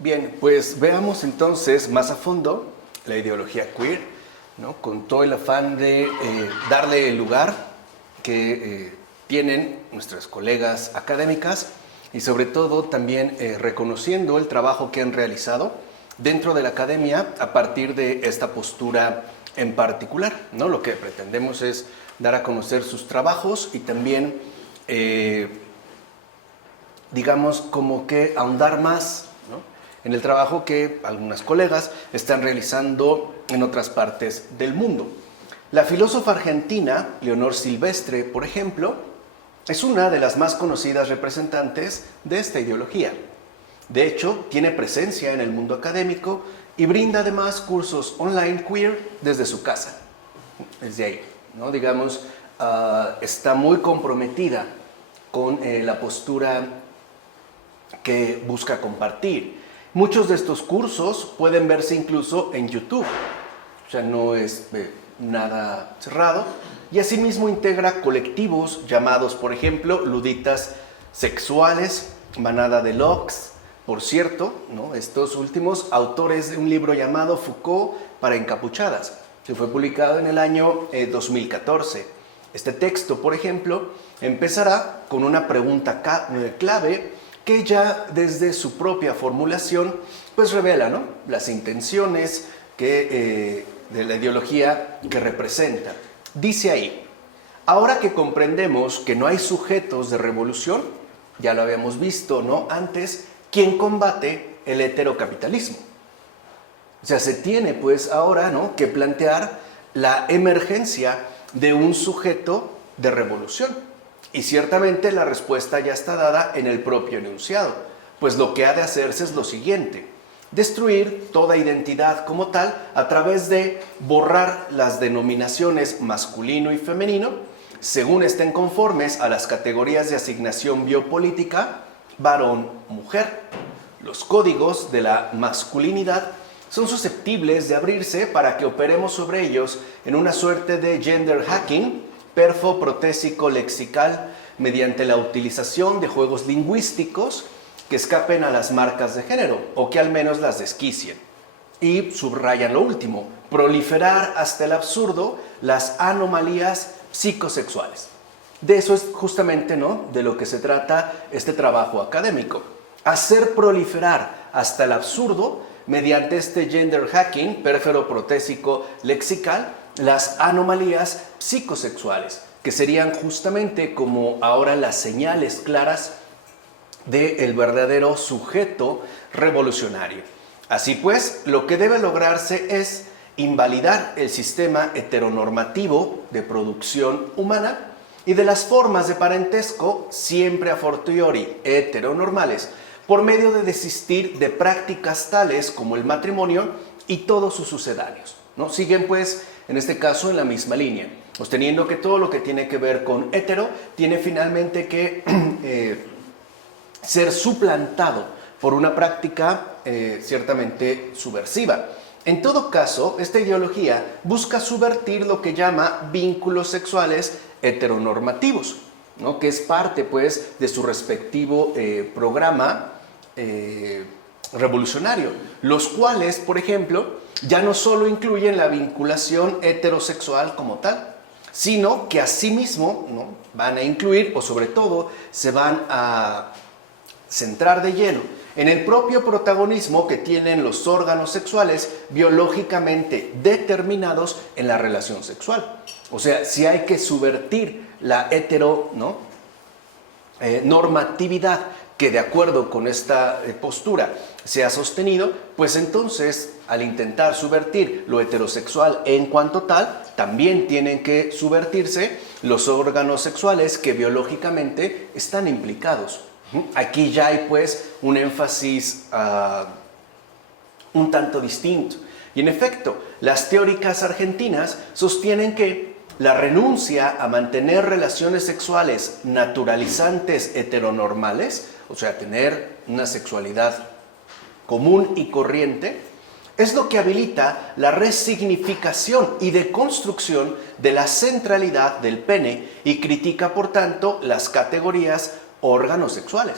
Bien, pues veamos entonces más a fondo la ideología queer, ¿no? Con todo el afán de darle el lugar que tienen nuestras colegas académicas y sobre todo también reconociendo el trabajo que han realizado dentro de la academia a partir de esta postura en particular, ¿no? Lo que pretendemos es dar a conocer sus trabajos y también, digamos, como que ahondar más, ¿no?, en el trabajo que algunas colegas están realizando en otras partes del mundo. La filósofa argentina Leonor Silvestre, por ejemplo, es una de las más conocidas representantes de esta ideología. De hecho, tiene presencia en el mundo académico y brinda además cursos online queer desde su casa. Desde ahí, ¿no? Digamos, está muy comprometida con la postura que busca compartir. Muchos de estos cursos pueden verse incluso en YouTube, o sea, no es nada cerrado, y asimismo integra colectivos llamados, por ejemplo, Luditas Sexuales, Manada de Locks, por cierto, ¿no?, estos últimos autores de un libro llamado Foucault para encapuchadas, que fue publicado en el año 2014. Este texto, por ejemplo, empezará con una pregunta clave que ya desde su propia formulación pues revela, ¿no?, las intenciones de la ideología que representa. Dice ahí: ahora que comprendemos que no hay sujetos de revolución, ya lo habíamos visto, ¿no?, antes, ¿quién combate el heterocapitalismo? O sea, se tiene pues ahora, ¿no?, que plantear la emergencia de un sujeto de revolución. Y ciertamente la respuesta ya está dada en el propio enunciado, pues lo que ha de hacerse es lo siguiente: destruir toda identidad como tal a través de borrar las denominaciones masculino y femenino, según estén conformes a las categorías de asignación biopolítica varón-mujer. Los códigos de la masculinidad son susceptibles de abrirse para que operemos sobre ellos en una suerte de gender hacking perfo-protésico lexical mediante la utilización de juegos lingüísticos que escapen a las marcas de género o que al menos las desquicien. Y subrayan lo último: proliferar hasta el absurdo las anomalías psicosexuales. De eso es justamente, ¿no?, de lo que se trata este trabajo académico. Hacer proliferar hasta el absurdo mediante este gender hacking perfero-protésico lexical las anomalías psicosexuales, que serían justamente como ahora las señales claras del verdadero sujeto revolucionario. Así pues, lo que debe lograrse es invalidar el sistema heteronormativo de producción humana y de las formas de parentesco, siempre a fortiori heteronormales, por medio de desistir de prácticas tales como el matrimonio y todos sus sucedáneos, ¿no? Siguen pues en este caso en la misma línea, sosteniendo que todo lo que tiene que ver con hetero tiene finalmente que ser suplantado por una práctica ciertamente subversiva. En todo caso, esta ideología busca subvertir lo que llama vínculos sexuales heteronormativos, ¿no?, que es parte pues de su respectivo programa revolucionario, los cuales, por ejemplo, ya no solo incluyen la vinculación heterosexual como tal, sino que asimismo, ¿no?, van a incluir, o sobre todo se van a centrar de lleno en el propio protagonismo que tienen los órganos sexuales biológicamente determinados en la relación sexual. O sea, si hay que subvertir la hetero, ¿no?, normatividad que de acuerdo con esta postura se ha sostenido, pues entonces al intentar subvertir lo heterosexual en cuanto tal, también tienen que subvertirse los órganos sexuales que biológicamente están implicados. Aquí ya hay pues un énfasis un tanto distinto. Y en efecto, las teóricas argentinas sostienen que la renuncia a mantener relaciones sexuales naturalizantes heteronormales, o sea, tener una sexualidad común y corriente, es lo que habilita la resignificación y deconstrucción de la centralidad del pene y critica, por tanto, las categorías órganos sexuales.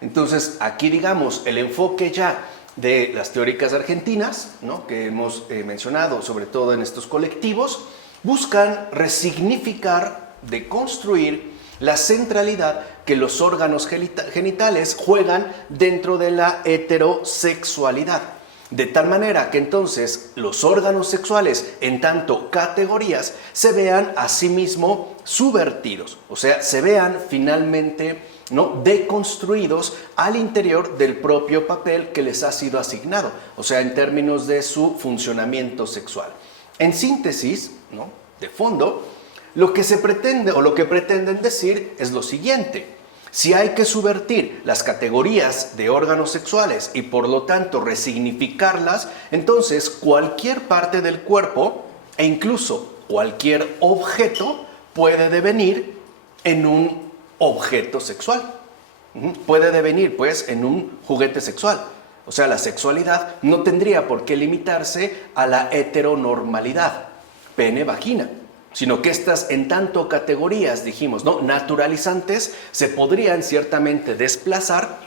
Entonces, aquí, digamos, el enfoque ya de las teóricas argentinas, ¿no?, que hemos mencionado, sobre todo en estos colectivos, buscan resignificar, deconstruir la centralidad que los órganos genitales juegan dentro de la heterosexualidad. De tal manera que entonces los órganos sexuales, en tanto categorías, se vean a sí mismos subvertidos, o sea, se vean finalmente, ¿no?, deconstruidos al interior del propio papel que les ha sido asignado, o sea, en términos de su funcionamiento sexual. En síntesis, ¿no?, de fondo, lo que se pretende o lo que pretenden decir es lo siguiente: si hay que subvertir las categorías de órganos sexuales y por lo tanto resignificarlas, entonces cualquier parte del cuerpo e incluso cualquier objeto puede devenir en un objeto sexual. Puede devenir pues en un juguete sexual. O sea, la sexualidad no tendría por qué limitarse a la heteronormalidad, pene-vagina, sino que estas en tanto categorías, dijimos, ¿no?, naturalizantes, se podrían ciertamente desplazar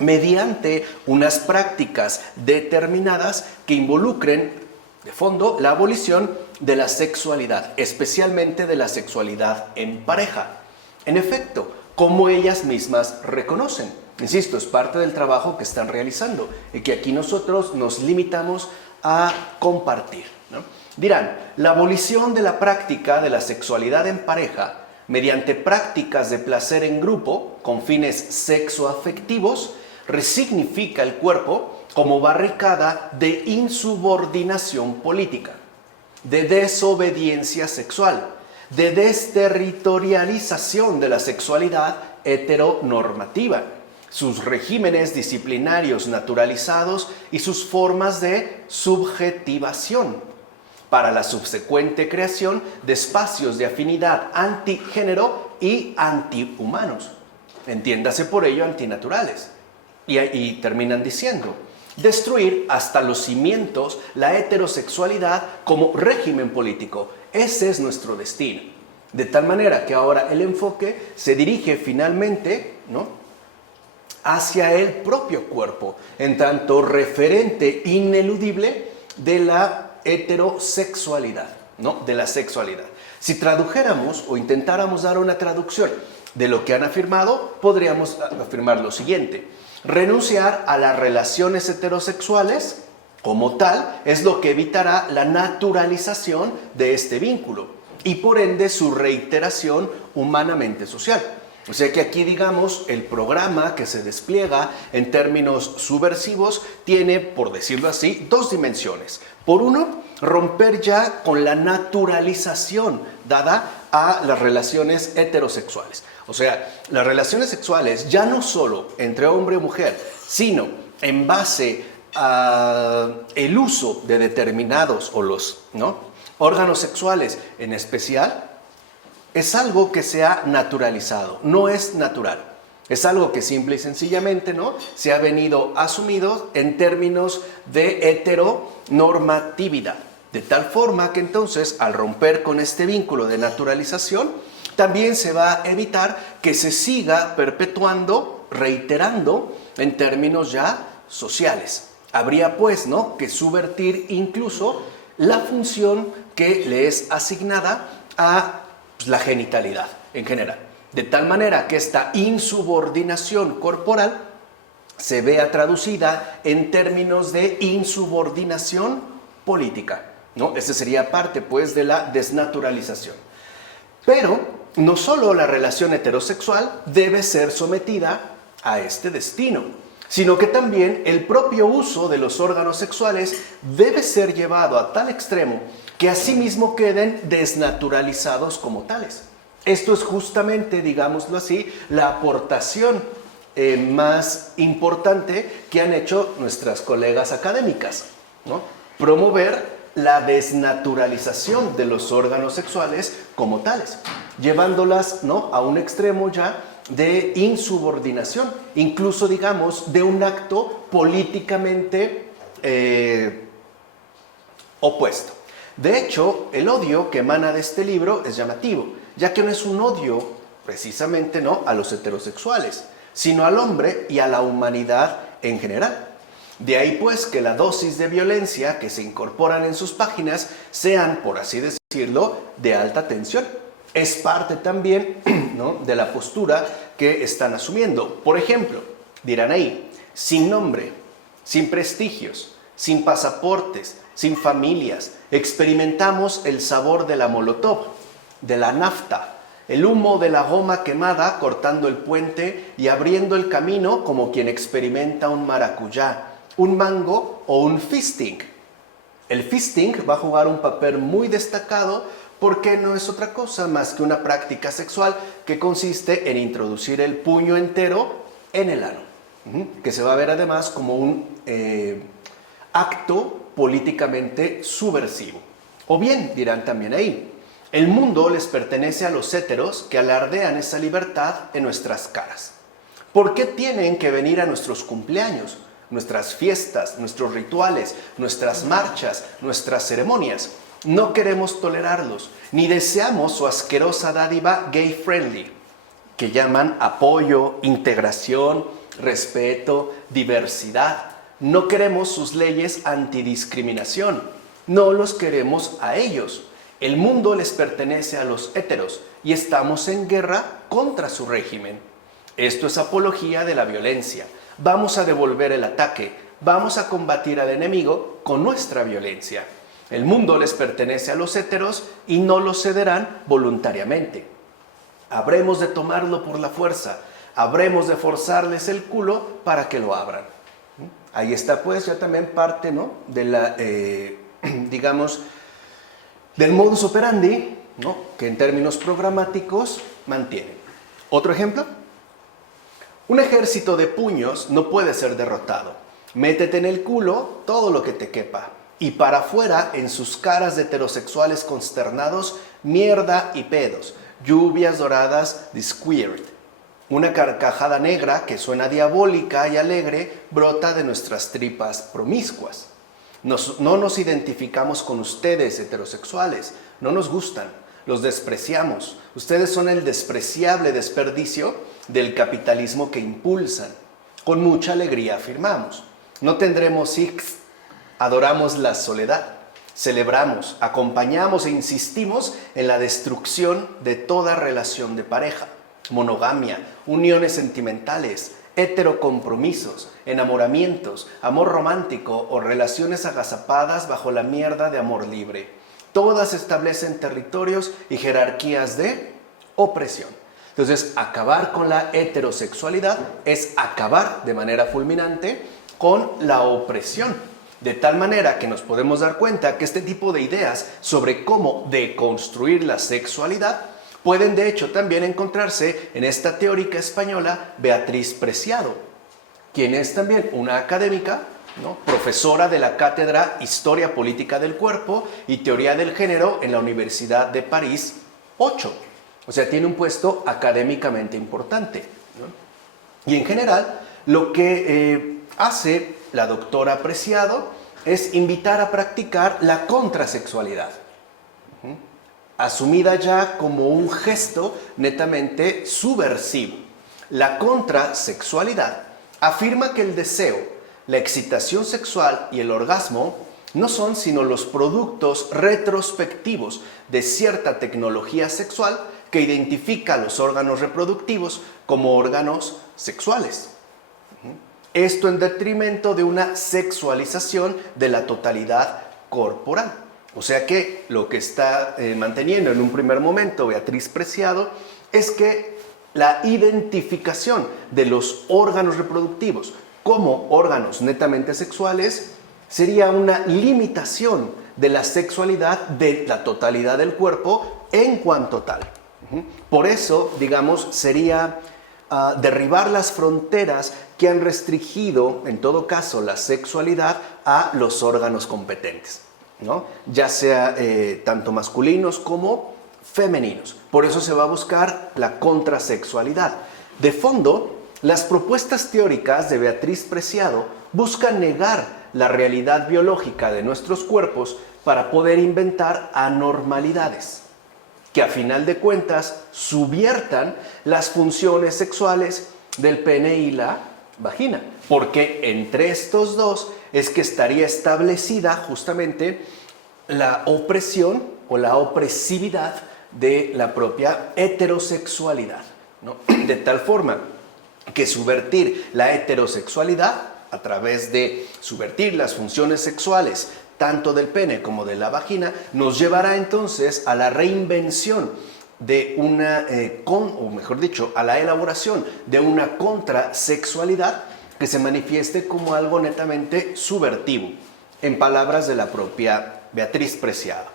mediante unas prácticas determinadas que involucren de fondo la abolición de la sexualidad, especialmente de la sexualidad en pareja. En efecto, como ellas mismas reconocen. Insisto, es parte del trabajo que están realizando y que aquí nosotros nos limitamos a compartir, ¿no? Dirán, la abolición de la práctica de la sexualidad en pareja mediante prácticas de placer en grupo con fines sexoafectivos resignifica el cuerpo como barricada de insubordinación política, de desobediencia sexual, de desterritorialización de la sexualidad heteronormativa, sus regímenes disciplinarios naturalizados y sus formas de subjetivación, para la subsecuente creación de espacios de afinidad antigénero y antihumanos. Entiéndase por ello antinaturales. Y terminan diciendo, destruir hasta los cimientos la heterosexualidad como régimen político. Ese es nuestro destino. De tal manera que ahora el enfoque se dirige finalmente, ¿no?, hacia el propio cuerpo, en tanto referente ineludible de la heterosexualidad, ¿no?, de la sexualidad. Si tradujéramos o intentáramos dar una traducción de lo que han afirmado, podríamos afirmar lo siguiente: renunciar a las relaciones heterosexuales como tal es lo que evitará la naturalización de este vínculo y por ende su reiteración humanamente social. O sea que aquí, digamos, el programa que se despliega en términos subversivos tiene, por decirlo así, dos dimensiones. Por uno, romper ya con la naturalización dada a las relaciones heterosexuales. O sea, las relaciones sexuales ya no solo entre hombre y mujer, sino en base al uso de determinados o los, ¿no?, órganos sexuales en especial, es algo que se ha naturalizado, no es natural. Es algo que simple y sencillamente, ¿no?, se ha venido asumido en términos de heteronormatividad. De tal forma que entonces, al romper con este vínculo de naturalización, también se va a evitar que se siga perpetuando, reiterando en términos ya sociales. Habría pues, ¿no?, que subvertir incluso la función que le es asignada a la genitalidad en general, de tal manera que esta insubordinación corporal se vea traducida en términos de insubordinación política, ¿no? Esa sería parte pues de la desnaturalización. Pero no solo la relación heterosexual debe ser sometida a este destino, sino que también el propio uso de los órganos sexuales debe ser llevado a tal extremo que asimismo queden desnaturalizados como tales. Esto es justamente, digámoslo así, la aportación más importante que han hecho nuestras colegas académicas, ¿no? Promover la desnaturalización de los órganos sexuales como tales, llevándolas, ¿no?, a un extremo ya de insubordinación, incluso, digamos, de un acto políticamente opuesto. De hecho, el odio que emana de este libro es llamativo, ya que no es un odio precisamente, ¿no?, a los heterosexuales, sino al hombre y a la humanidad en general. De ahí pues que la dosis de violencia que se incorporan en sus páginas sean, por así decirlo, de alta tensión. Es parte también, ¿no?, de la postura que están asumiendo. Por ejemplo, dirán ahí, sin nombre, sin prestigios, sin pasaportes, sin familias, experimentamos el sabor de la molotov, de la nafta, el humo de la goma quemada cortando el puente y abriendo el camino como quien experimenta un maracuyá, un mango o un fisting. El fisting va a jugar un papel muy destacado porque no es otra cosa más que una práctica sexual que consiste en introducir el puño entero en el ano, que se va a ver además como un acto políticamente subversivo. O bien, dirán también ahí, el mundo les pertenece a los héteros que alardean esa libertad en nuestras caras. ¿Por qué tienen que venir a nuestros cumpleaños, nuestras fiestas, nuestros rituales, nuestras marchas, nuestras ceremonias? No queremos tolerarlos, ni deseamos su asquerosa dádiva gay-friendly, que llaman apoyo, integración, respeto, diversidad. No queremos sus leyes antidiscriminación, no los queremos a ellos. El mundo les pertenece a los héteros y estamos en guerra contra su régimen. Esto es apología de la violencia. Vamos a devolver el ataque, vamos a combatir al enemigo con nuestra violencia. El mundo les pertenece a los héteros y no lo cederán voluntariamente. Habremos de tomarlo por la fuerza, habremos de forzarles el culo para que lo abran. Ahí está pues ya también parte, ¿no?, de la, digamos, del modus operandi, ¿no?, que en términos programáticos mantienen. Otro ejemplo. Un ejército de puños no puede ser derrotado. Métete en el culo todo lo que te quepa. Y para afuera, en sus caras de heterosexuales consternados, mierda y pedos, lluvias doradas de squirt. Una carcajada negra que suena diabólica y alegre brota de nuestras tripas promiscuas. No nos identificamos con ustedes, heterosexuales, no nos gustan, los despreciamos. Ustedes son el despreciable desperdicio del capitalismo que impulsan. Con mucha alegría afirmamos. No tendremos hijos, adoramos la soledad, celebramos, acompañamos e insistimos en la destrucción de toda relación de pareja, monogamia, uniones sentimentales, heterocompromisos, enamoramientos, amor romántico o relaciones agazapadas bajo la mierda de amor libre. Todas establecen territorios y jerarquías de opresión. Entonces, acabar con la heterosexualidad es acabar de manera fulminante con la opresión. De tal manera que nos podemos dar cuenta que este tipo de ideas sobre cómo deconstruir la sexualidad pueden de hecho también encontrarse en esta teórica española Beatriz Preciado, quien es también una académica, ¿no?, profesora de la cátedra Historia Política del Cuerpo y Teoría del Género en la Universidad de París 8. O sea, tiene un puesto académicamente importante, ¿no? Y en general, lo que hace la doctora Preciado es invitar a practicar la contrasexualidad, asumida ya como un gesto netamente subversivo. La contrasexualidad afirma que el deseo, la excitación sexual y el orgasmo no son sino los productos retrospectivos de cierta tecnología sexual que identifica los órganos reproductivos como órganos sexuales. Esto en detrimento de una sexualización de la totalidad corporal. O sea que lo que está manteniendo en un primer momento Beatriz Preciado es que la identificación de los órganos reproductivos como órganos netamente sexuales sería una limitación de la sexualidad de la totalidad del cuerpo en cuanto tal. Por eso, digamos, sería derribar las fronteras que han restringido, en todo caso, la sexualidad a los órganos competentes, ¿no?, ya sea tanto masculinos como femeninos. Por eso se va a buscar la contrasexualidad. De fondo, las propuestas teóricas de Beatriz Preciado buscan negar la realidad biológica de nuestros cuerpos para poder inventar anormalidades que a final de cuentas subviertan las funciones sexuales del pene y la vagina. porque entre estos dos es que estaría establecida justamente la opresión o la opresividad de la propia heterosexualidad, ¿no? De tal forma que subvertir la heterosexualidad a través de subvertir las funciones sexuales tanto del pene como de la vagina nos llevará entonces a la reinvención de una, o mejor dicho, a la elaboración de una contrasexualidad que se manifieste como algo netamente subvertivo, en palabras de la propia Beatriz Preciado.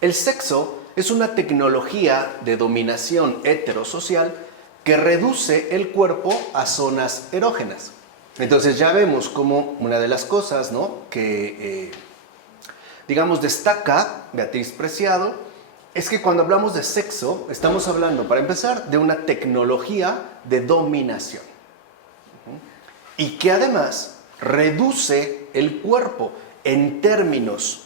El sexo es una tecnología de dominación heterosocial que reduce el cuerpo a zonas erógenas. Entonces ya vemos como una de las cosas, ¿no?, que, digamos, destaca Beatriz Preciado, es que cuando hablamos de sexo, estamos hablando, para empezar, de una tecnología de dominación. Y que además reduce el cuerpo en términos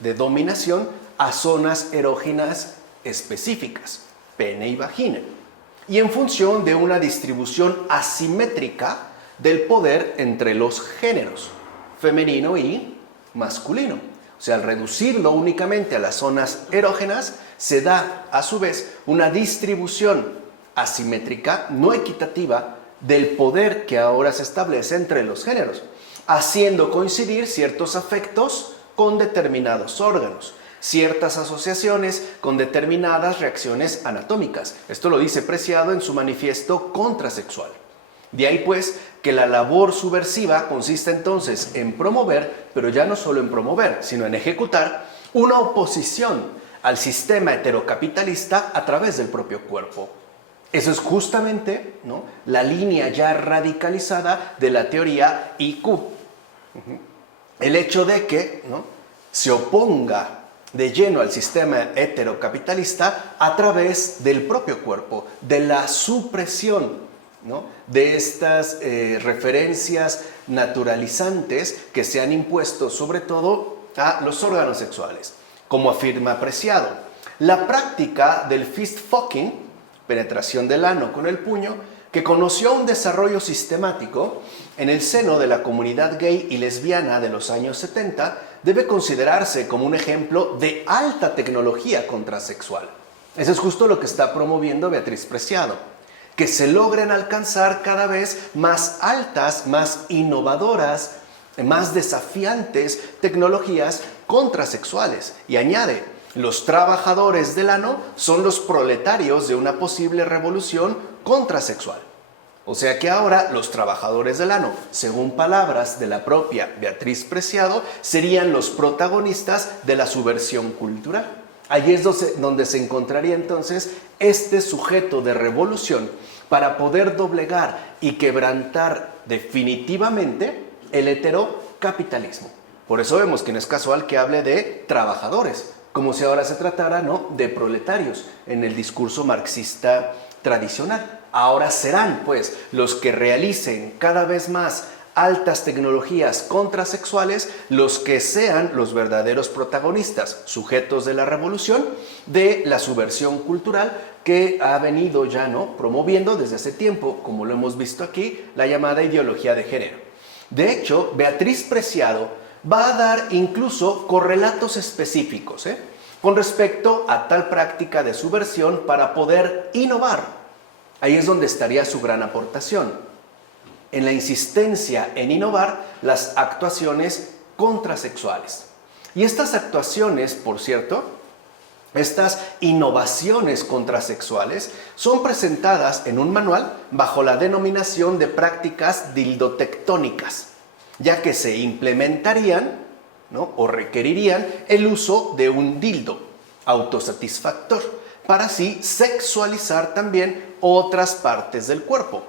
de dominación a zonas erógenas específicas, pene y vagina, y en función de una distribución asimétrica del poder entre los géneros, femenino y masculino. O sea, al reducirlo únicamente a las zonas erógenas, se da a su vez una distribución asimétrica, no equitativa, del poder que ahora se establece entre los géneros, haciendo coincidir ciertos afectos con determinados órganos, ciertas asociaciones con determinadas reacciones anatómicas. Esto lo dice Preciado en su manifiesto contrasexual. De ahí pues que la labor subversiva consiste entonces en promover, pero ya no solo en promover, sino en ejecutar una oposición al sistema heterocapitalista a través del propio cuerpo. Eso es justamente, ¿no?, la línea ya radicalizada de la teoría IQ. El hecho de que, ¿no?, se oponga de lleno al sistema heterocapitalista a través del propio cuerpo, de la supresión, ¿no?, de estas referencias naturalizantes que se han impuesto sobre todo a los órganos sexuales. Como afirma Preciado, la práctica del fist fucking, penetración del ano con el puño, que conoció un desarrollo sistemático en el seno de la comunidad gay y lesbiana de los años 70, debe considerarse como un ejemplo de alta tecnología contrasexual. Eso es justo lo que está promoviendo Beatriz Preciado, que se logren alcanzar cada vez más altas, más innovadoras, más desafiantes tecnologías contrasexuales. Y añade, los trabajadores del ano son los proletarios de una posible revolución contrasexual. O sea que ahora los trabajadores del ano, según palabras de la propia Beatriz Preciado, serían los protagonistas de la subversión cultural. Allí es donde se encontraría entonces este sujeto de revolución para poder doblegar y quebrantar definitivamente el heterocapitalismo. Por eso vemos que no es casual que hable de trabajadores, como si ahora se tratara, ¿no?, de proletarios en el discurso marxista tradicional. Ahora serán, pues, los que realicen cada vez más altas tecnologías contrasexuales los que sean los verdaderos protagonistas, sujetos de la revolución, de la subversión cultural que ha venido ya, ¿no?, promoviendo desde hace tiempo, como lo hemos visto aquí, la llamada ideología de género. De hecho, Beatriz Preciado va a dar incluso correlatos específicos, con respecto a tal práctica de subversión para poder innovar. Ahí es donde estaría su gran aportación, en la insistencia en innovar las actuaciones contrasexuales. Y estas actuaciones, por cierto, estas innovaciones contrasexuales son presentadas en un manual bajo la denominación de prácticas dildotectónicas, ya que se implementarían, ¿no?, o requerirían el uso de un dildo autosatisfactor para así sexualizar también otras partes del cuerpo.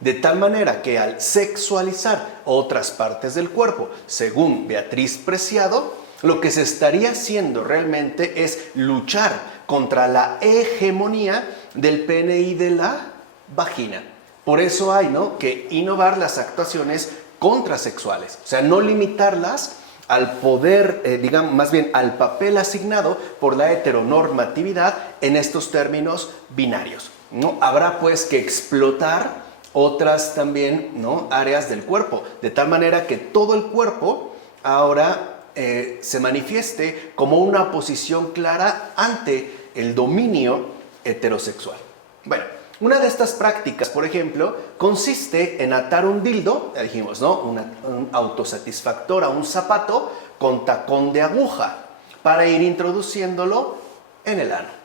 De tal manera que al sexualizar otras partes del cuerpo, según Beatriz Preciado, lo que se estaría haciendo realmente es luchar contra la hegemonía del pene y de la vagina. Por eso hay, ¿no?, que innovar las actuaciones contrasexuales, o sea, no limitarlas al poder, digamos, más bien al papel asignado por la heteronormatividad en estos términos binarios, ¿no? Habrá pues que explotar otras también, ¿no?, áreas del cuerpo, de tal manera que todo el cuerpo ahora se manifieste como una posición clara ante el dominio heterosexual. Bueno, una de estas prácticas, por ejemplo, consiste en atar un dildo, ya dijimos, ¿no?, un autosatisfactor a un zapato con tacón de aguja para ir introduciéndolo en el ano.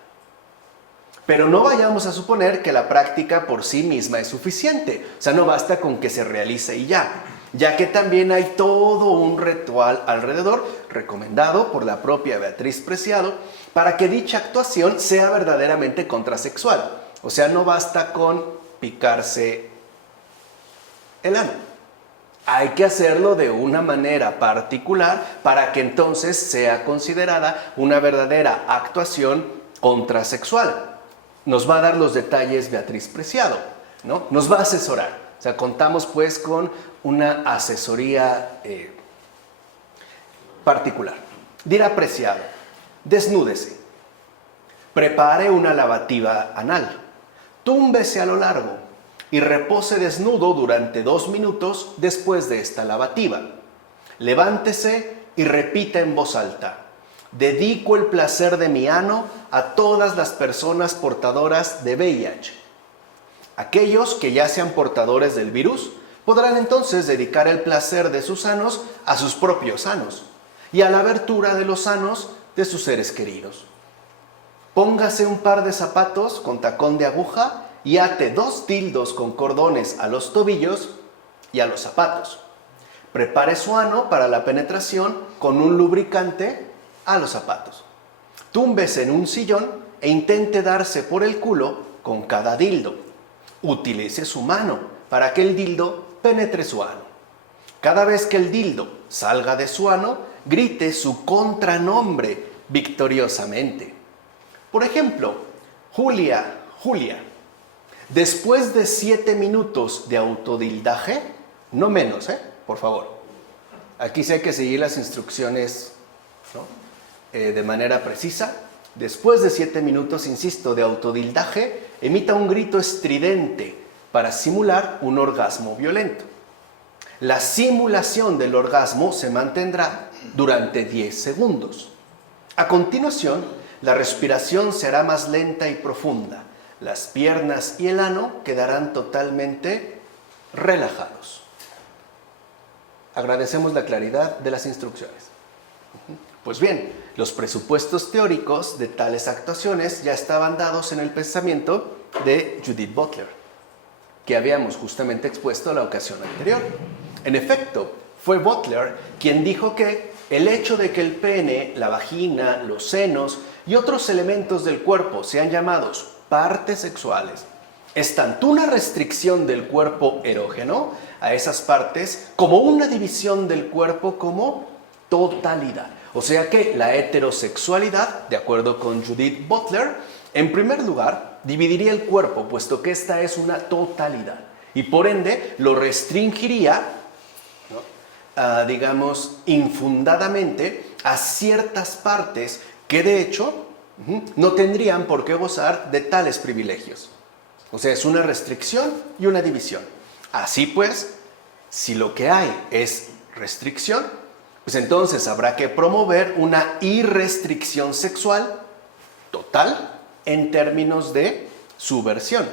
Pero no vayamos a suponer que la práctica por sí misma es suficiente. O sea, no basta con que se realice y ya que también hay todo un ritual alrededor, recomendado por la propia Beatriz Preciado, para que dicha actuación sea verdaderamente contrasexual. O sea, no basta con picarse el ano. Hay que hacerlo de una manera particular para que entonces sea considerada una verdadera actuación contrasexual. Nos va a dar los detalles Beatriz Preciado, ¿no? Nos va a asesorar. O sea, contamos pues con una asesoría particular. Dirá Preciado: desnúdese, prepare una lavativa anal, túmbese a lo largo y repose desnudo durante 2 minutos después de esta lavativa. Levántese y repita en voz alta: dedico el placer de mi ano a todas las personas portadoras de VIH. Aquellos que ya sean portadores del virus podrán entonces dedicar el placer de sus anos a sus propios anos y a la abertura de los anos de sus seres queridos. Póngase un par de zapatos con tacón de aguja y ate 2 dildos con cordones a los tobillos y a los zapatos. Prepare su ano para la penetración con un lubricante a los zapatos. Túmbese en un sillón e intente darse por el culo con cada dildo. Utilice su mano para que el dildo penetre su ano. Cada vez que el dildo salga de su ano, grite su contranombre victoriosamente. Por ejemplo, Julia, Julia. Después de 7 minutos de autodildaje, no menos, por favor. Aquí sí hay que seguir las instrucciones, ¿no?, de manera precisa. Después de 7 minutos, insisto, de autodildaje, emita un grito estridente para simular un orgasmo violento. La simulación del orgasmo se mantendrá durante 10 segundos. A continuación, la respiración será más lenta y profunda. Las piernas y el ano quedarán totalmente relajados. Agradecemos la claridad de las instrucciones. Pues bien, los presupuestos teóricos de tales actuaciones ya estaban dados en el pensamiento de Judith Butler, que habíamos justamente expuesto la ocasión anterior. En efecto, fue Butler quien dijo que el hecho de que el pene, la vagina, los senos y otros elementos del cuerpo sean llamados partes sexuales es tanto una restricción del cuerpo erógeno a esas partes como una división del cuerpo como totalidad. O sea que la heterosexualidad, de acuerdo con Judith Butler, en primer lugar, dividiría el cuerpo, puesto que esta es una totalidad. Y por ende, lo restringiría, ¿no?, digamos, infundadamente a ciertas partes que de hecho no tendrían por qué gozar de tales privilegios. O sea, es una restricción y una división. Así pues, si lo que hay es restricción, pues entonces habrá que promover una irrestricción sexual total en términos de subversión.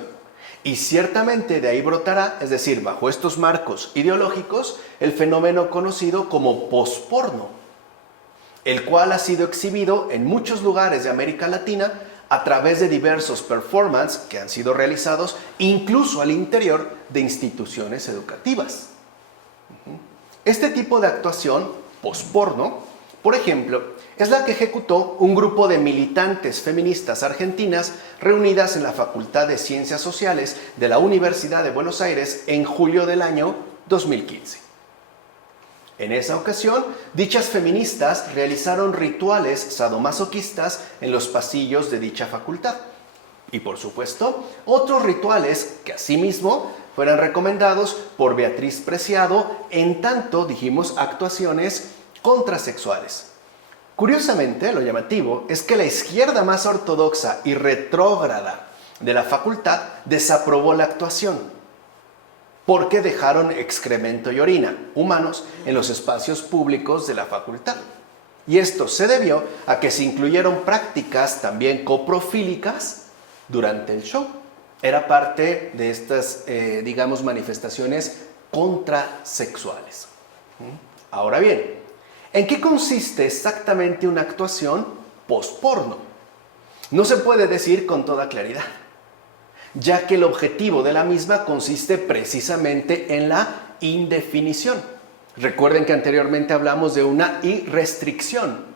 Y ciertamente de ahí brotará, es decir, bajo estos marcos ideológicos, el fenómeno conocido como posporno, el cual ha sido exhibido en muchos lugares de América Latina a través de diversos performances que han sido realizados incluso al interior de instituciones educativas. Este tipo de actuación posporno, por ejemplo, es la que ejecutó un grupo de militantes feministas argentinas reunidas en la Facultad de Ciencias Sociales de la Universidad de Buenos Aires en julio del año 2015. En esa ocasión, dichas feministas realizaron rituales sadomasoquistas en los pasillos de dicha facultad. Y por supuesto, otros rituales que asimismo fueran recomendados por Beatriz Preciado, en tanto, dijimos, actuaciones contrasexuales. Curiosamente, lo llamativo es que la izquierda más ortodoxa y retrógrada de la facultad desaprobó la actuación. porque dejaron excremento y orina humanos en los espacios públicos de la facultad. Y esto se debió a que se incluyeron prácticas también coprofílicas durante el show. Era parte de estas, digamos, manifestaciones contrasexuales. Ahora bien, ¿en qué consiste exactamente una actuación post-porno? No se puede decir con toda claridad, ya que el objetivo de la misma consiste precisamente en la indefinición. Recuerden que anteriormente hablamos de una irrestricción.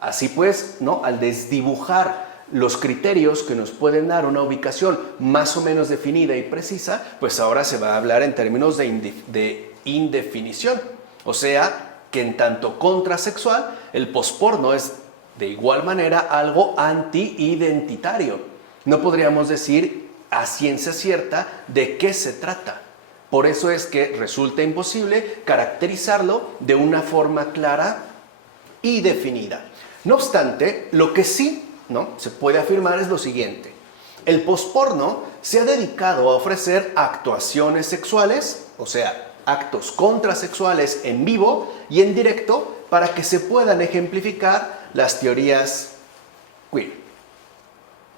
Así pues, ¿no? Al desdibujar los criterios que nos pueden dar una ubicación más o menos definida y precisa, pues ahora se va a hablar en términos de indefinición. O sea, que en tanto contrasexual, el posporno es de igual manera algo anti-identitario. No podríamos decir a ciencia cierta de qué se trata. Por eso es que resulta imposible caracterizarlo de una forma clara y definida. No obstante, lo que sí, ¿no?, se puede afirmar es lo siguiente. El posporno se ha dedicado a ofrecer actuaciones sexuales, o sea, actos contrasexuales en vivo y en directo para que se puedan ejemplificar las teorías queer.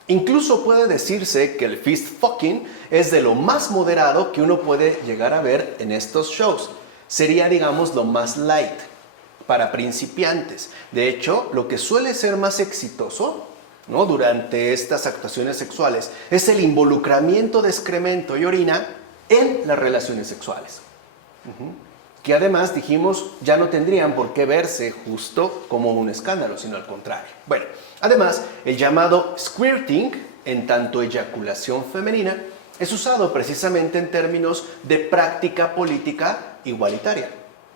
Incluso puede decirse que el fist fucking es de lo más moderado que uno puede llegar a ver en estos shows. Sería, digamos, lo más light para principiantes. De hecho, lo que suele ser más exitoso, ¿no?, durante estas actuaciones sexuales es el involucramiento de excremento y orina en las relaciones sexuales. Que además, dijimos, ya no tendrían por qué verse justo como un escándalo, sino al contrario. Bueno, además, el llamado squirting, en tanto eyaculación femenina, es usado precisamente en términos de práctica política igualitaria.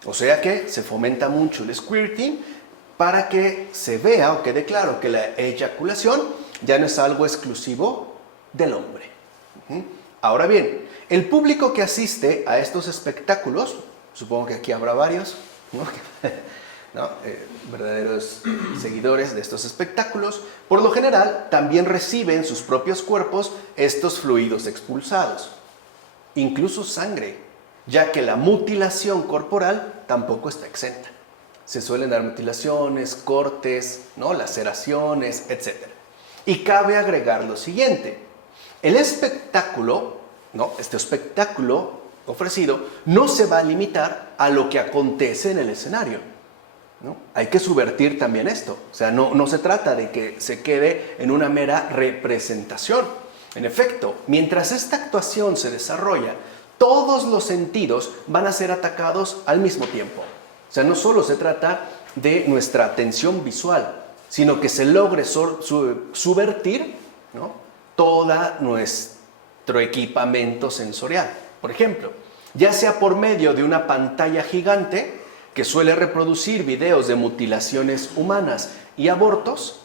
O sea que se fomenta mucho el squirting para que se vea o quede claro que la eyaculación ya no es algo exclusivo del hombre. Ahora bien, el público que asiste a estos espectáculos, supongo que aquí habrá varios, ¿no? Verdaderos seguidores de estos espectáculos, por lo general también reciben en sus propios cuerpos estos fluidos expulsados, incluso sangre, ya que la mutilación corporal tampoco está exenta. Se suelen dar mutilaciones, cortes, ¿no?, laceraciones, etc. Y cabe agregar lo siguiente: el espectáculo, ¿no?, este espectáculo ofrecido no se va a limitar a lo que acontece en el escenario, ¿no? Hay que subvertir también esto. O sea, no se trata de que se quede en una mera representación. En efecto, mientras esta actuación se desarrolla, todos los sentidos van a ser atacados al mismo tiempo. O sea, no solo se trata de nuestra atención visual, sino que se logre subvertir, ¿no?, todo nuestro equipamiento sensorial. Por ejemplo, ya sea por medio de una pantalla gigante que suele reproducir videos de mutilaciones humanas y abortos,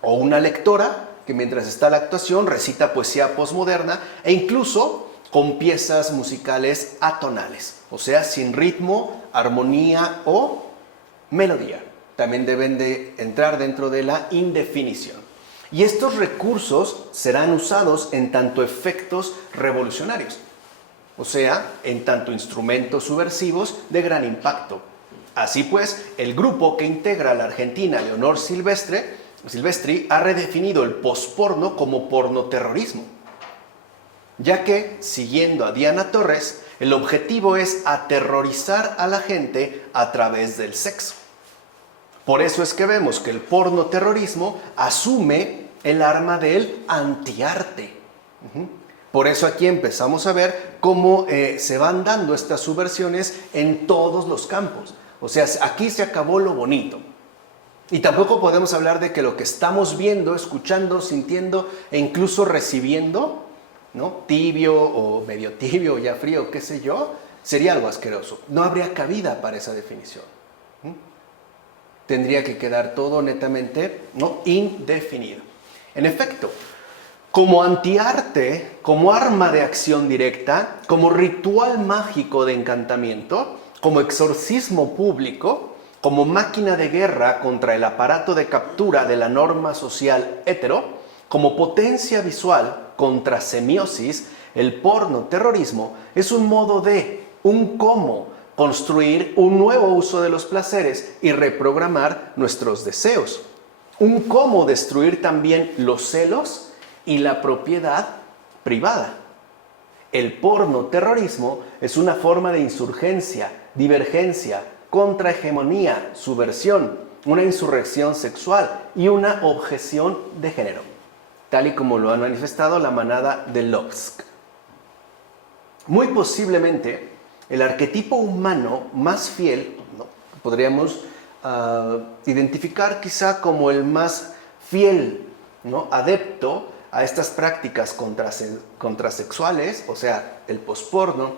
o una lectora que mientras está la actuación recita poesía posmoderna e incluso con piezas musicales atonales, o sea, sin ritmo, armonía o melodía. También deben de entrar dentro de la indefinición. Y estos recursos serán usados en tanto efectos revolucionarios, o sea, en tanto instrumentos subversivos de gran impacto. Así pues, el grupo que integra la argentina Leonor Silvestri ha redefinido el posporno como pornoterrorismo, ya que, siguiendo a Diana Torres, el objetivo es aterrorizar a la gente a través del sexo. Por eso es que vemos que el pornoterrorismo asume el arma del antiarte. Por eso aquí empezamos a ver cómo se van dando estas subversiones en todos los campos. O sea, aquí se acabó lo bonito. Y tampoco podemos hablar de que lo que estamos viendo, escuchando, sintiendo e incluso recibiendo, ¿no?, tibio o medio tibio, ya frío, qué sé yo, sería algo asqueroso. No habría cabida para esa definición. Tendría que quedar todo netamente, ¿no?, indefinido. En efecto, como antiarte, como arma de acción directa, como ritual mágico de encantamiento, como exorcismo público, como máquina de guerra contra el aparato de captura de la norma social hetero, como potencia visual contra semiosis, El porno-terrorismo es un modo de, un cómo, construir un nuevo uso de los placeres y reprogramar nuestros deseos. Un cómo destruir también los celos y la propiedad privada. El porno-terrorismo es una forma de insurgencia, divergencia, contrahegemonía, subversión, una insurrección sexual y una objeción de género, tal y como lo han manifestado la manada de Lobsk. Muy posiblemente, el arquetipo humano más fiel, ¿no?, podríamos identificar quizá como el más fiel, ¿no?, adepto a estas prácticas contrasexuales, o sea, el posporno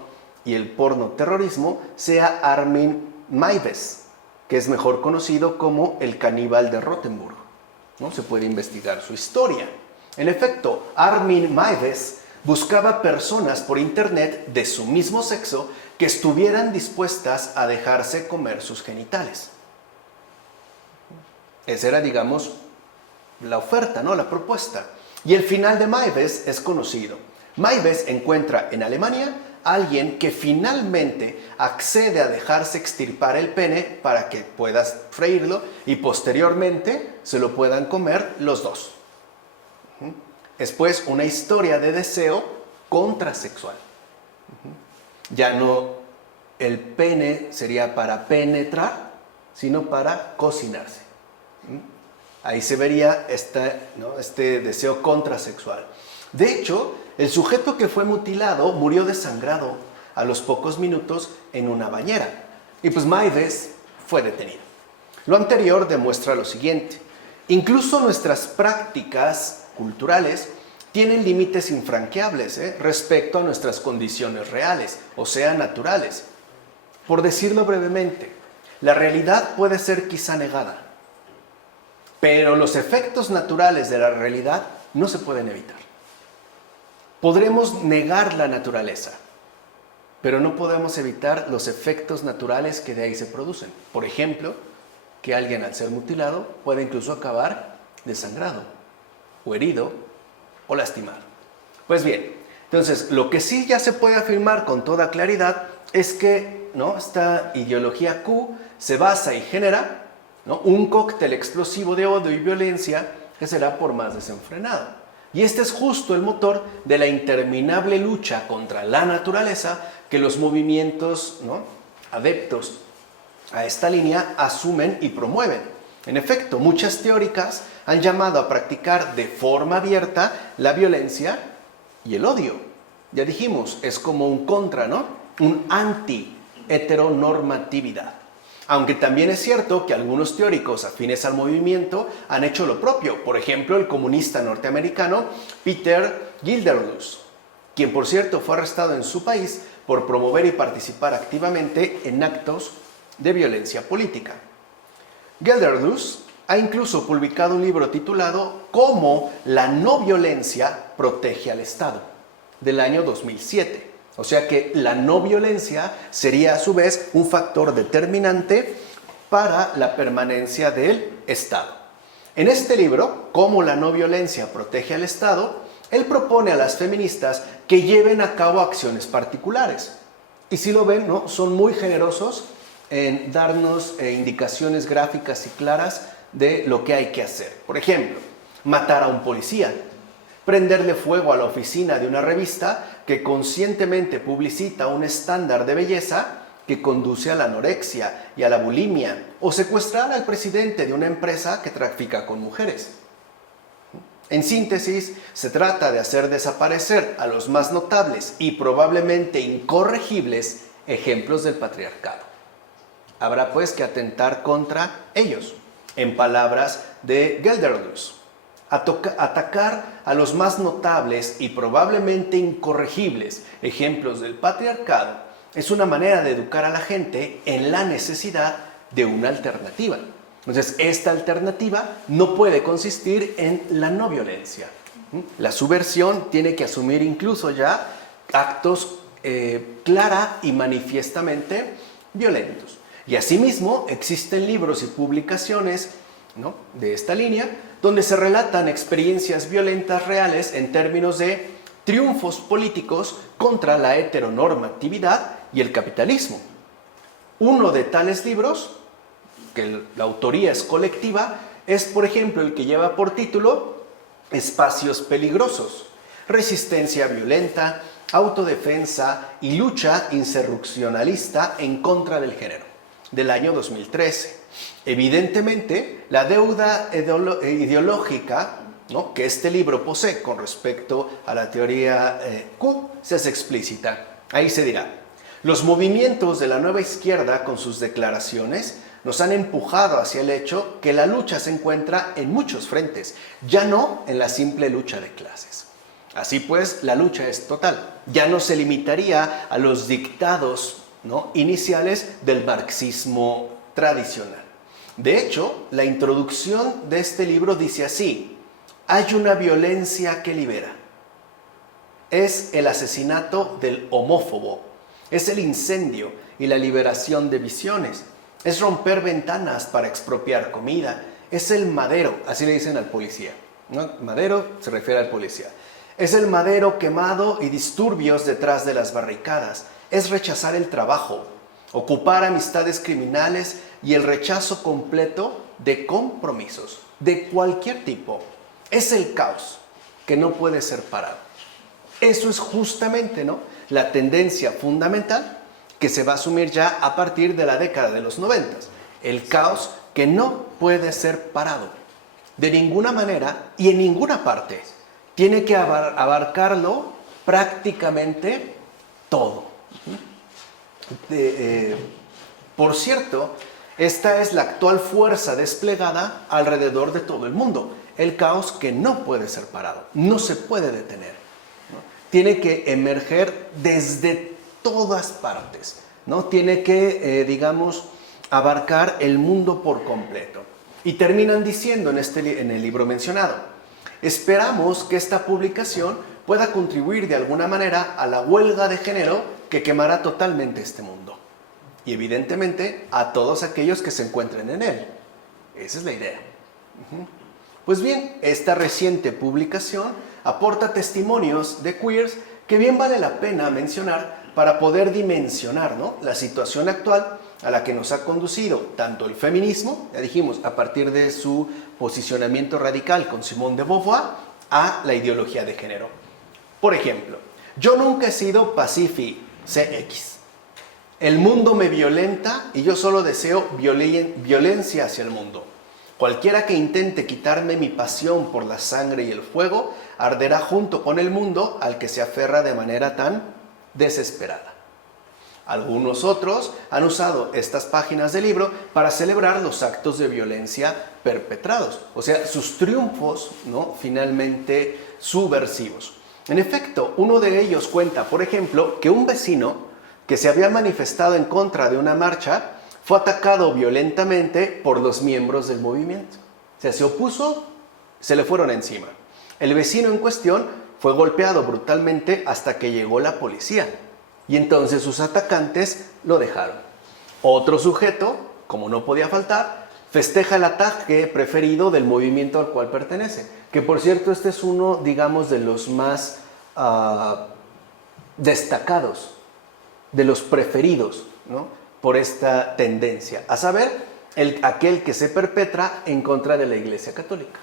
y el porno-terrorismo, sea Armin Meiwes, que es mejor conocido como el caníbal de Rotenburg, ¿no? Se puede investigar su historia. En efecto, Armin Meiwes buscaba personas por internet de su mismo sexo que estuvieran dispuestas a dejarse comer sus genitales. Esa era, digamos, la oferta, ¿no?, la propuesta. Y el final de Meiwes es conocido. Meiwes encuentra en Alemania a alguien que finalmente accede a dejarse extirpar el pene para que puedas freírlo y posteriormente se lo puedan comer los dos. Es pues una historia de deseo contrasexual. Ya no el pene sería para penetrar, sino para cocinarse. Ahí se vería este deseo contrasexual. De hecho, el sujeto que fue mutilado murió desangrado a los pocos minutos en una bañera. Y pues Meiwes fue detenido. Lo anterior demuestra lo siguiente. Incluso nuestras prácticas culturales tienen límites infranqueables respecto a nuestras condiciones reales, o sea, naturales. Por decirlo brevemente, la realidad puede ser quizá negada, pero los efectos naturales de la realidad no se pueden evitar. Podremos negar la naturaleza, pero no podemos evitar los efectos naturales que de ahí se producen. Por ejemplo, que alguien al ser mutilado puede incluso acabar desangrado, o herido, o lastimado. Pues bien, entonces lo que sí ya se puede afirmar con toda claridad es que, ¿no?, esta ideología Q se basa y genera, ¿no?, un cóctel explosivo de odio y violencia que será por más desenfrenado. Y este es justo el motor de la interminable lucha contra la naturaleza que los movimientos, ¿no?, adeptos a esta línea asumen y promueven. En efecto, muchas teóricas han llamado a practicar de forma abierta la violencia y el odio. Ya dijimos, es como un contra, ¿no?, un anti-heteronormatividad. Aunque también es cierto que algunos teóricos afines al movimiento han hecho lo propio. Por ejemplo, el comunista norteamericano Peter Gilderlus, quien por cierto fue arrestado en su país por promover y participar activamente en actos de violencia política. Gilderlus ha incluso publicado un libro titulado Cómo la no violencia protege al Estado, del año 2007. O sea que la no violencia sería a su vez un factor determinante para la permanencia del Estado. En este libro, Cómo la no violencia protege al Estado, él propone a las feministas que lleven a cabo acciones particulares. Y si lo ven, ¿no?, son muy generosos en darnos indicaciones gráficas y claras de lo que hay que hacer. Por ejemplo, matar a un policía, prenderle fuego a la oficina de una revista que conscientemente publicita un estándar de belleza que conduce a la anorexia y a la bulimia, o secuestrar al presidente de una empresa que trafica con mujeres. En síntesis, se trata de hacer desaparecer a los más notables y probablemente incorregibles ejemplos del patriarcado. Habrá pues que atentar contra ellos, en palabras de Gilderlus. Atacar a los más notables y probablemente incorregibles ejemplos del patriarcado es una manera de educar a la gente en la necesidad de una alternativa. Entonces, esta alternativa no puede consistir en la no violencia. La subversión tiene que asumir incluso ya actos clara y manifiestamente violentos. Y asimismo, existen libros y publicaciones, ¿no?, de esta línea, donde se relatan experiencias violentas reales en términos de triunfos políticos contra la heteronormatividad y el capitalismo. Uno de tales libros, que la autoría es colectiva, es por ejemplo el que lleva por título Espacios peligrosos, resistencia violenta, autodefensa y lucha insurreccionalista en contra del género, del año 2013. Evidentemente, la deuda ideológica, ¿no?, que este libro posee con respecto a la teoría Q se hace explícita. Ahí se dirá: los movimientos de la nueva izquierda con sus declaraciones nos han empujado hacia el hecho que la lucha se encuentra en muchos frentes, ya no en la simple lucha de clases. Así pues, la lucha es total, ya no se limitaría a los dictados, ¿no?, iniciales del marxismo tradicional. De hecho, la introducción de este libro dice así: hay una violencia que libera. Es el asesinato del homófobo, es el incendio y la liberación de visiones, es romper ventanas para expropiar comida, es el madero, así le dicen al policía, ¿no? Madero se refiere al policía. Es el madero quemado y disturbios detrás de las barricadas, es rechazar el trabajo, ocupar amistades criminales y el rechazo completo de compromisos de cualquier tipo. Es el caos que no puede ser parado. Eso es justamente, ¿no?, la tendencia fundamental que se va a asumir ya a partir de la década de los 90. El caos que no puede ser parado de ninguna manera y en ninguna parte. Tiene que abarcarlo prácticamente todo. Por cierto, esta es la actual fuerza desplegada alrededor de todo el mundo. El caos que no puede ser parado, no se puede detener, ¿no? Tiene que emerger desde todas partes, ¿no? Tiene que, abarcar el mundo por completo. Y terminan diciendo en el libro mencionado: esperamos que esta publicación pueda contribuir de alguna manera a la huelga de género que quemará totalmente este mundo. Y evidentemente a todos aquellos que se encuentren en él. Esa es la idea. Pues bien, esta reciente publicación aporta testimonios de queers que bien vale la pena mencionar para poder dimensionar, ¿no?, la situación actual a la que nos ha conducido tanto el feminismo, ya dijimos, a partir de su posicionamiento radical con Simone de Beauvoir, a la ideología de género. Por ejemplo, yo nunca he sido Pacifi CX. El mundo me violenta y yo solo deseo violencia hacia el mundo. Cualquiera que intente quitarme mi pasión por la sangre y el fuego arderá junto con el mundo al que se aferra de manera tan desesperada. Algunos otros han usado estas páginas del libro para celebrar los actos de violencia perpetrados, o sea, sus triunfos, ¿no?, finalmente subversivos. En efecto, uno de ellos cuenta, por ejemplo, que un vecino que se había manifestado en contra de una marcha fue atacado violentamente por los miembros del movimiento. O sea, se opuso, se le fueron encima. El vecino en cuestión fue golpeado brutalmente hasta que llegó la policía. Y entonces sus atacantes lo dejaron. Otro sujeto, como no podía faltar, festeja el ataque preferido del movimiento al cual pertenece. Que por cierto, este es uno, digamos, de los más destacados, de los preferidos, ¿no?, por esta tendencia, a saber, aquel que se perpetra en contra de la Iglesia Católica.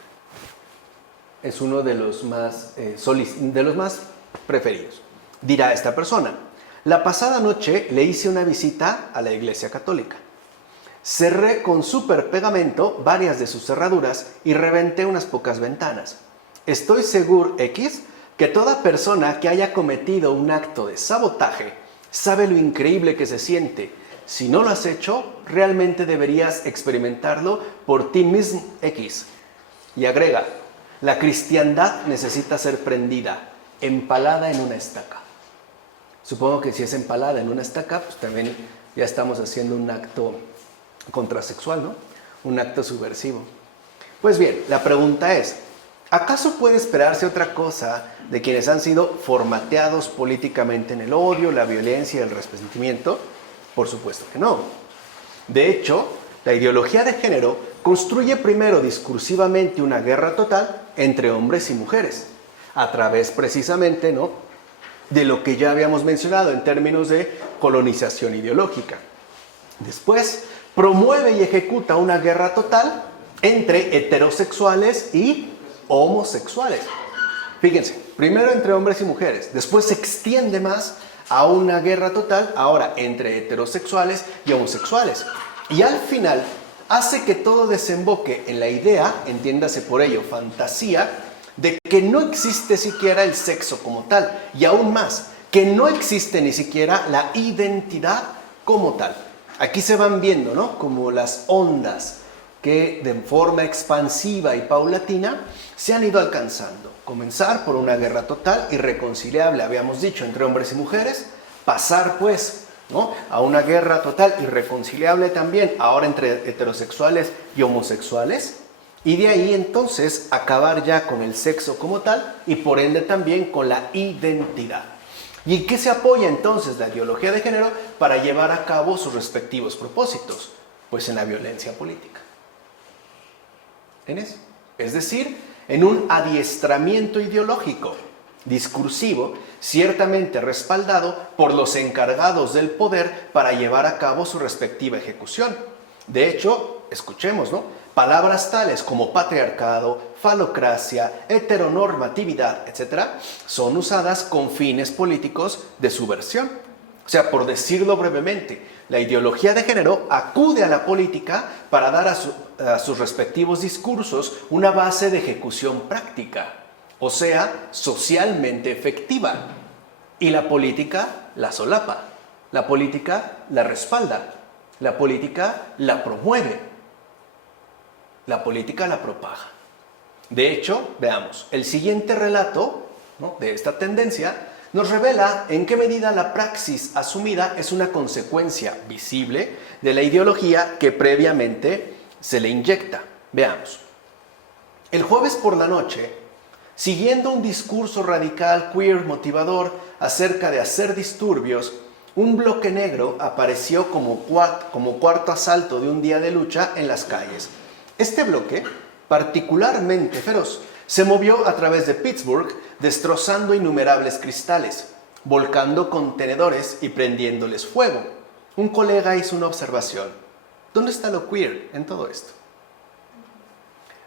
Es uno de los más preferidos. Dirá esta persona: la pasada noche le hice una visita a la Iglesia Católica. Cerré con súper pegamento varias de sus cerraduras y reventé unas pocas ventanas. Estoy seguro, X, que toda persona que haya cometido un acto de sabotaje sabe lo increíble que se siente. Si no lo has hecho, realmente deberías experimentarlo por ti mismo, X. Y agrega: la cristiandad necesita ser prendida, empalada en una estaca. Supongo que si es empalada en una estaca, pues también ya estamos haciendo un acto contrasexual, ¿no? Un acto subversivo. Pues bien, la pregunta es: ¿acaso puede esperarse otra cosa de quienes han sido formateados políticamente en el odio, la violencia y el resentimiento? Por supuesto que no. De hecho, la ideología de género construye primero discursivamente una guerra total entre hombres y mujeres. a través precisamente, ¿no?, de lo que ya habíamos mencionado en términos de colonización ideológica. Después, promueve y ejecuta una guerra total entre heterosexuales y homosexuales. Fíjense, primero entre hombres y mujeres, después se extiende más a una guerra total, ahora entre heterosexuales y homosexuales. Y al final hace que todo desemboque en la idea, entiéndase por ello fantasía, de que no existe siquiera el sexo como tal, y aún más, que no existe ni siquiera la identidad como tal. Aquí se van viendo, ¿no?, como las ondas que de forma expansiva y paulatina se han ido alcanzando. Comenzar por una guerra total, irreconciliable, habíamos dicho, entre hombres y mujeres, pasar pues, ¿no?, a una guerra total, irreconciliable también, ahora entre heterosexuales y homosexuales, y de ahí entonces acabar ya con el sexo como tal y por ende también con la identidad. ¿Y en qué se apoya entonces la ideología de género para llevar a cabo sus respectivos propósitos? Pues en la violencia política. En eso. Es decir, en un adiestramiento ideológico, discursivo, ciertamente respaldado por los encargados del poder para llevar a cabo su respectiva ejecución. De hecho, escuchemos, ¿no?, palabras tales como patriarcado, falocracia, heteronormatividad, etc., son usadas con fines políticos de subversión. O sea, por decirlo brevemente, la ideología de género acude a la política para dar a sus respectivos discursos una base de ejecución práctica, o sea, socialmente efectiva. Y la política la solapa, la política la respalda, la política la promueve. La política la propaga. De hecho, veamos, el siguiente relato, ¿no?, de esta tendencia nos revela en qué medida la praxis asumida es una consecuencia visible de la ideología que previamente se le inyecta. Veamos. El jueves por la noche, siguiendo un discurso radical, queer, motivador acerca de hacer disturbios, un bloque negro apareció como cuarto asalto de un día de lucha en las calles. Este bloque, particularmente feroz, se movió a través de Pittsburgh, destrozando innumerables cristales, volcando contenedores y prendiéndoles fuego. Un colega hizo una observación. ¿Dónde está lo queer en todo esto?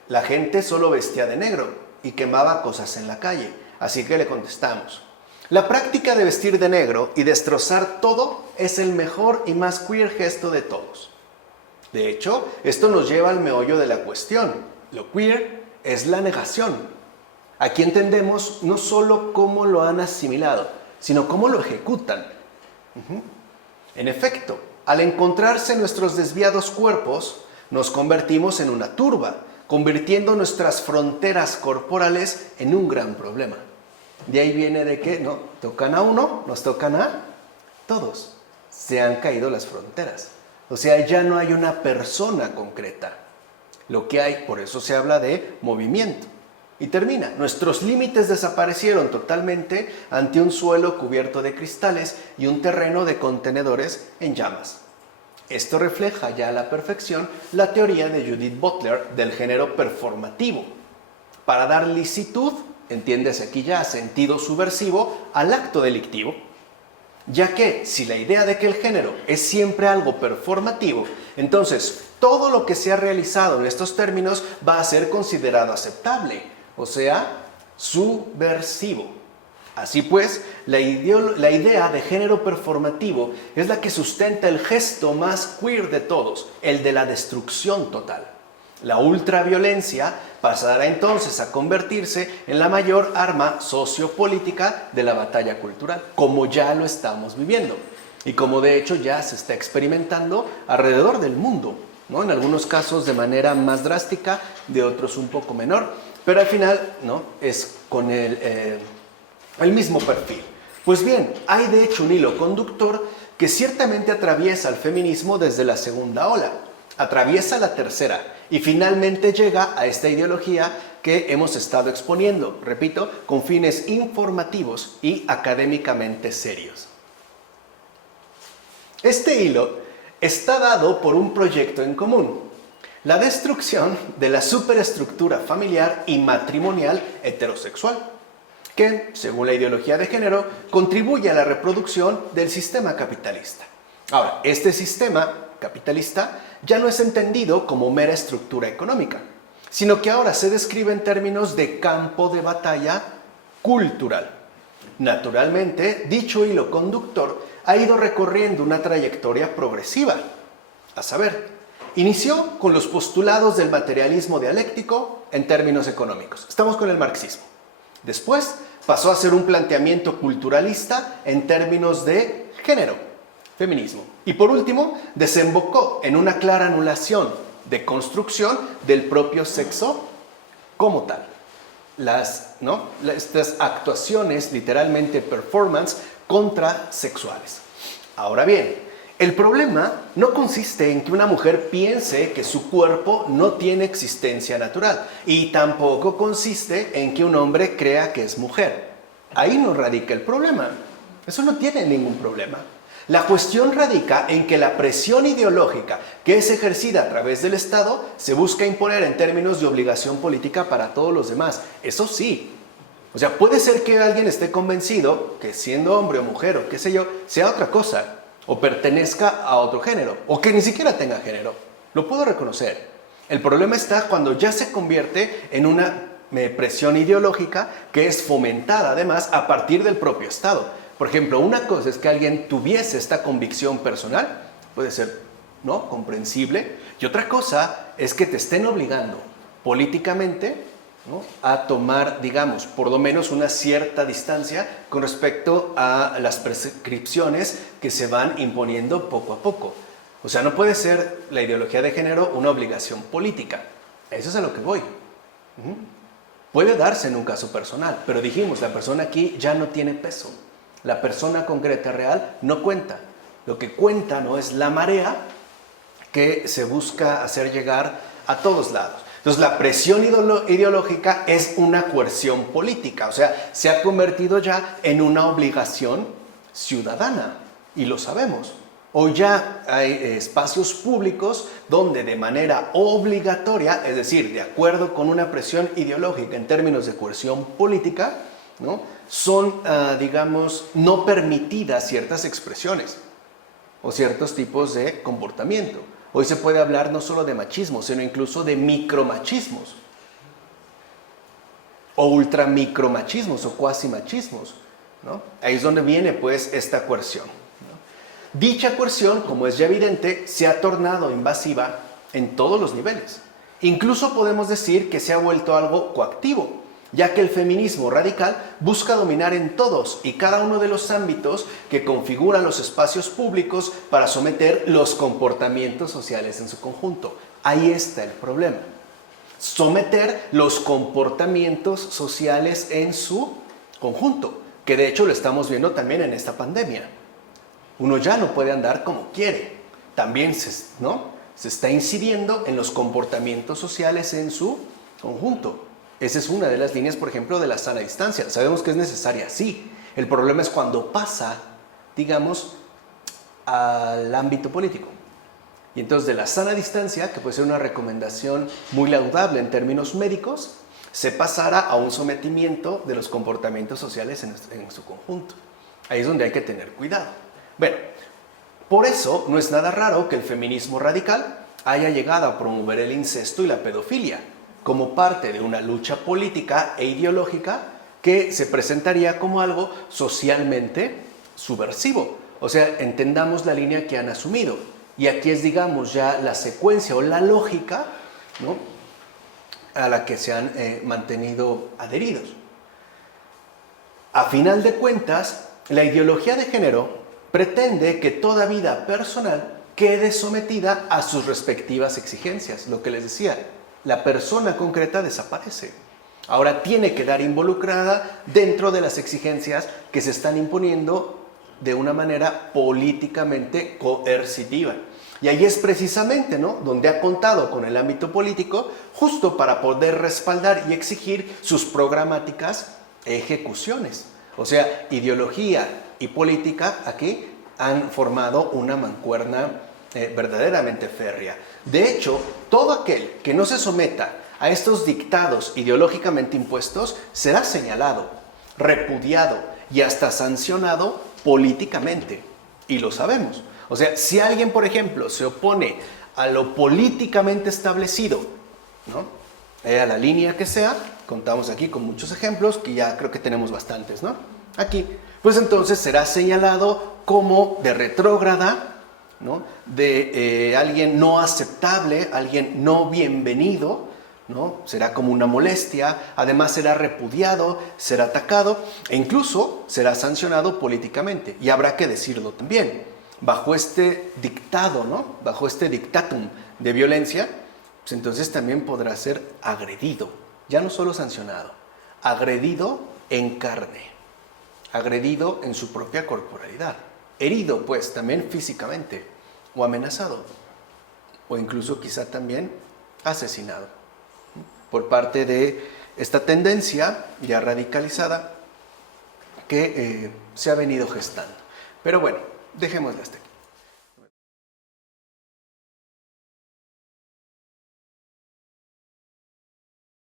La gente solo vestía de negro y quemaba cosas en la calle, así que le contestamos. La práctica de vestir de negro y destrozar todo es el mejor y más queer gesto de todos. De hecho, esto nos lleva al meollo de la cuestión. Lo queer es la negación. Aquí entendemos no solo cómo lo han asimilado, sino cómo lo ejecutan. En efecto, al encontrarse nuestros desviados cuerpos, nos convertimos en una turba, convirtiendo nuestras fronteras corporales en un gran problema. De ahí viene de que no tocan a uno, nos tocan a todos. Se han caído las fronteras. O sea, ya no hay una persona concreta. Lo que hay, por eso se habla de movimiento. Y termina. Nuestros límites desaparecieron totalmente ante un suelo cubierto de cristales y un terreno de contenedores en llamas. Esto refleja ya a la perfección la teoría de Judith Butler del género performativo. Para dar licitud, entiéndese aquí ya sentido subversivo, al acto delictivo. Ya que si la idea de que el género es siempre algo performativo, entonces todo lo que se ha realizado en estos términos va a ser considerado aceptable, o sea, subversivo. Así pues, la idea de género performativo es la que sustenta el gesto más queer de todos, el de la destrucción total. La ultraviolencia pasará entonces a convertirse en la mayor arma sociopolítica de la batalla cultural, como ya lo estamos viviendo y como de hecho ya se está experimentando alrededor del mundo, ¿no? En algunos casos de manera más drástica, de otros un poco menor, pero al final, ¿no?, es con el mismo perfil. Pues bien, hay de hecho un hilo conductor que ciertamente atraviesa al feminismo desde la segunda ola, atraviesa la tercera y finalmente llega a esta ideología que hemos estado exponiendo, repito, con fines informativos y académicamente serios. Este hilo está dado por un proyecto en común: la destrucción de la superestructura familiar y matrimonial heterosexual. que, según la ideología de género, contribuye a la reproducción del sistema capitalista. Ahora, este sistema capitalista ya no es entendido como mera estructura económica, sino que ahora se describe en términos de campo de batalla cultural. Naturalmente, dicho hilo conductor ha ido recorriendo una trayectoria progresiva. A saber, inició con los postulados del materialismo dialéctico en términos económicos. Estamos con el marxismo. Después pasó a ser un planteamiento culturalista en términos de género, feminismo. Y por último, desembocó en una clara anulación de construcción del propio sexo como tal. Estas actuaciones, literalmente performance, contrasexuales. Ahora bien, el problema no consiste en que una mujer piense que su cuerpo no tiene existencia natural y tampoco consiste en que un hombre crea que es mujer. Ahí no radica el problema. Eso no tiene ningún problema. La cuestión radica en que la presión ideológica que es ejercida a través del Estado se busca imponer en términos de obligación política para todos los demás. Eso sí. O sea, puede ser que alguien esté convencido que siendo hombre o mujer o qué sé yo, sea otra cosa, o pertenezca a otro género, o que ni siquiera tenga género. Lo puedo reconocer. El problema está cuando ya se convierte en una presión ideológica que es fomentada además a partir del propio Estado. Por ejemplo, una cosa es que alguien tuviese esta convicción personal, puede ser, ¿no?, comprensible, y otra cosa es que te estén obligando políticamente, ¿no?, a tomar, digamos, por lo menos una cierta distancia con respecto a las prescripciones que se van imponiendo poco a poco. O sea, no puede ser la ideología de género una obligación política. Eso es a lo que voy. Puede darse en un caso personal, pero dijimos, la persona aquí ya no tiene peso. La persona concreta real no cuenta. Lo que cuenta no es la marea que se busca hacer llegar a todos lados. Entonces, la presión ideológica es una coerción política, o sea, se ha convertido ya en una obligación ciudadana, y lo sabemos. Hoy ya hay espacios públicos donde de manera obligatoria, es decir, de acuerdo con una presión ideológica en términos de coerción política, ¿no?, son, digamos, no permitidas ciertas expresiones o ciertos tipos de comportamiento. Hoy se puede hablar no solo de machismo, sino incluso de micromachismos o ultramicromachismos o cuasimachismos, ¿no? Ahí es donde viene pues esta coerción, ¿no? Dicha coerción, como es ya evidente, se ha tornado invasiva en todos los niveles. Incluso podemos decir que se ha vuelto algo coactivo, ya que el feminismo radical busca dominar en todos y cada uno de los ámbitos que configuran los espacios públicos para someter los comportamientos sociales en su conjunto. Ahí está el problema. Someter los comportamientos sociales en su conjunto, que de hecho lo estamos viendo también en esta pandemia. Uno ya no puede andar como quiere. También se está incidiendo en los comportamientos sociales en su conjunto. Esa es una de las líneas, por ejemplo, de la sana distancia. Sabemos que es necesaria, sí. El problema es cuando pasa, digamos, al ámbito político. Y entonces de la sana distancia, que puede ser una recomendación muy laudable en términos médicos, se pasará a un sometimiento de los comportamientos sociales en su conjunto. Ahí es donde hay que tener cuidado. Bueno, por eso no es nada raro que el feminismo radical haya llegado a promover el incesto y la pedofilia como parte de una lucha política e ideológica que se presentaría como algo socialmente subversivo. O sea, entendamos la línea que han asumido. Y aquí es, digamos, ya la secuencia o la lógica, ¿no?, a la que se han mantenido adheridos. A final de cuentas, la ideología de género pretende que toda vida personal quede sometida a sus respectivas exigencias. Lo que les decía, la persona concreta desaparece. Ahora tiene que quedar involucrada dentro de las exigencias que se están imponiendo de una manera políticamente coercitiva. Y ahí es precisamente, ¿no?, donde ha contado con el ámbito político justo para poder respaldar y exigir sus programáticas ejecuciones. O sea, ideología y política aquí han formado una mancuerna verdaderamente férrea. De hecho, todo aquel que no se someta a estos dictados ideológicamente impuestos será señalado. repudiado y hasta sancionado políticamente. Y lo sabemos. O sea, si alguien, por ejemplo, se opone a lo políticamente establecido, ¿no? A la línea que sea, contamos aquí con muchos ejemplos, que ya creo que tenemos bastantes, ¿no? Aquí, pues entonces será señalado como de retrógrada, ¿no? De alguien no aceptable, alguien no bienvenido, ¿no? Será como una molestia, además será repudiado, será atacado e incluso será sancionado políticamente. Y habrá que decirlo también, bajo este dictado, ¿no? Bajo este dictatum de violencia, pues entonces también podrá ser agredido, ya no solo sancionado, agredido en carne, agredido en su propia corporalidad, herido pues también físicamente, o amenazado, o incluso quizá también asesinado, por parte de esta tendencia ya radicalizada que se ha venido gestando. Pero bueno, dejémosla hasta aquí.